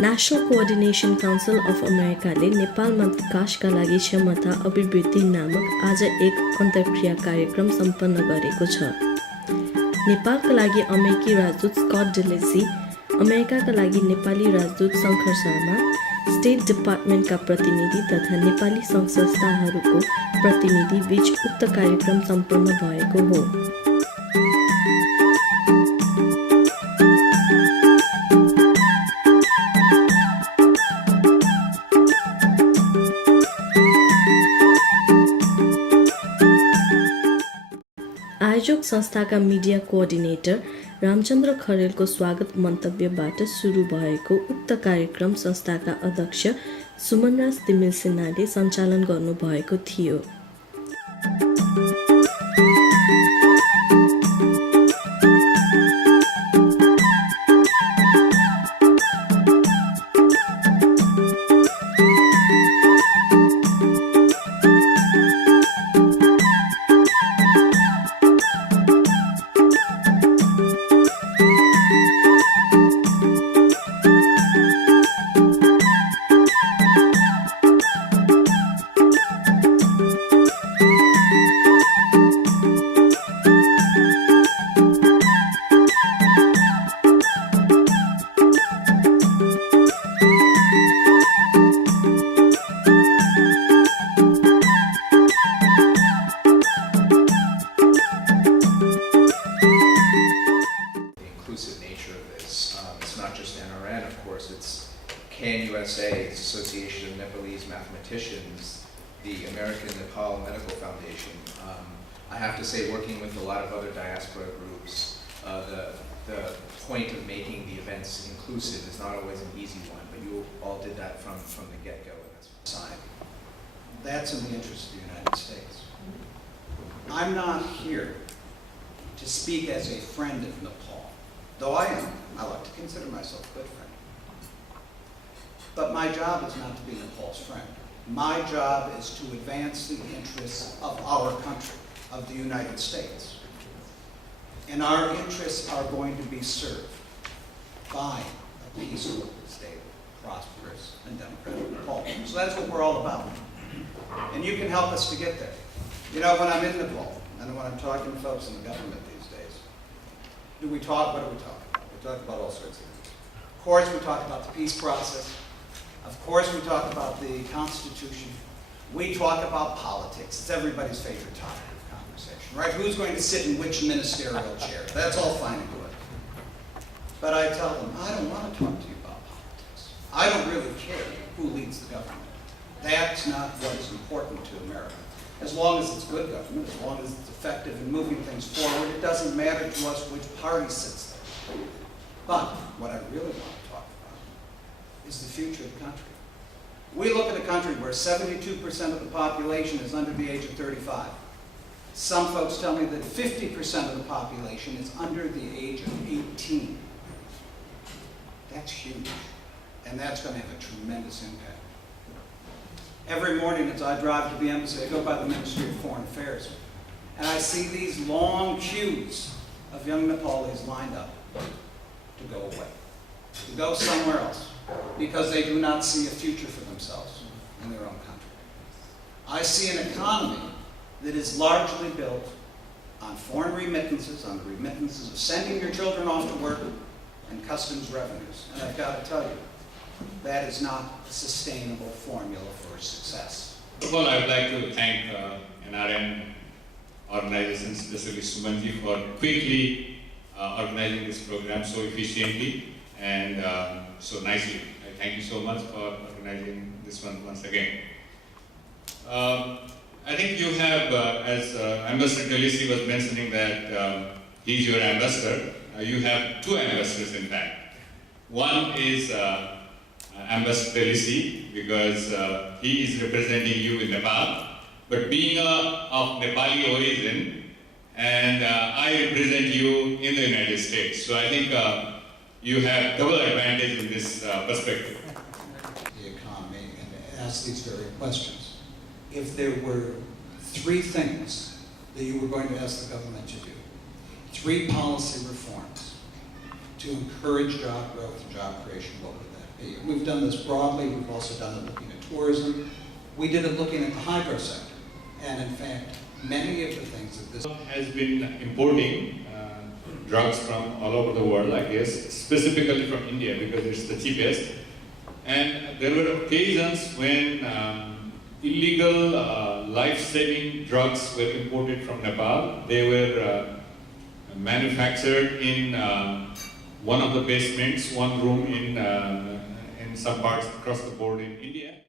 National coordination council of अमेरिकाले नेपालमा विकासका लागि क्षमता अभिवृद्धि नामक आज एक अन्तर्क्रिया कार्यक्रम सम्पन्न गरेको छ। नेपालका लागि अमेरिकी राजदूत स्कट डेलेसी, अमेरिकाका लागि नेपाली राजदूत शङ्कर शर्मा, स्टेट डिपार्टमेन्टका प्रतिनिधि तथा नेपाली सङ्घ संस्थाहरूको प्रतिनिधि बीच उक्त कार्यक्रम सम्पन्न भएको हो। आयोजक संस्थाका मिडिया कोअर्डिनेटर रामचन्द्र खरेलको स्वागत मन्तव्यबाट सुरु भएको उक्त कार्यक्रम संस्थाका अध्यक्ष सुमनराज तिमिल सिन्हाले सञ्चालन गर्नुभएको थियो। It's not just NRN, of course, it's NRN USA, it's Association of Nepalese Mathematicians, the American Nepal Medical Foundation. I have to say, working with a lot of other diaspora groups, the point of making the events inclusive is not always an easy one, but you all did that from the get-go, and that's fine. That's in the interest of the United States. I'm not here to speak as a friend of Nepal. Though I am, I like to consider myself a good friend. But my job is not to be Nepal's friend. My job is to advance the interests of our country, of the United States. And our interests are going to be served by a peaceful, stable, prosperous, and democratic Nepal. So that's what we're all about. And you can help us to get there. You know, when I'm in Nepal, and when I'm talking to folks in the government these days, what do we talk about? We talk about all sorts of things. Of course, we talk about the peace process. Of course, we talk about the Constitution. We talk about politics. It's everybody's favorite topic of conversation, right? Who's going to sit in which ministerial chair? That's all fine and good. But I tell them, I don't want to talk to you about politics. I don't really care who leads the government. That's not what is important to America. As long as it's good government, as long as it's effective in moving things forward, it doesn't matter to us which party sits there. But what I really want to talk about is the future of the country. We look at a country where 72% of the population is under the age of 35. Some folks tell me that 50% of the population is under the age of 18. That's huge, and that's going to have a tremendous impact. Every morning as I drive to the embassy, I go by the Ministry of Foreign Affairs, and I see these long queues of young Nepalis lined up to go away, to go somewhere else, because they do not see a future for themselves in their own country. I see an economy that is largely built on foreign remittances, on the remittances of sending your children off to work, and customs revenues. And I've got to tell you, that is not a sustainable formula for success. First of all, I would like to thank NRN organizations, especially Sumanji, for quickly organizing this program so efficiently and so nicely. I thank you so much for organizing this one once again. I think you have, as Ambassador Delisi was mentioning that he's your ambassador, you have two ambassadors in fact. One is Ambassador Delisi, because he is representing you in Nepal, but being of Nepali origin, and I represent you in the United States. So I think you have double advantage in this perspective. The economy and ask these very questions. If there were three things that you were going to ask the government to do, three policy reforms to encourage job growth and job creation, what would that We've done this broadly. We've also done it looking at tourism. We did it looking at the hydro sector. And in fact, many of the things that this has been importing drugs from all over the world, I guess, specifically from India because it's the cheapest. And there were occasions when illegal life-saving drugs were imported from Nepal. They were manufactured in one of the basements, one room in some parts across the board in India.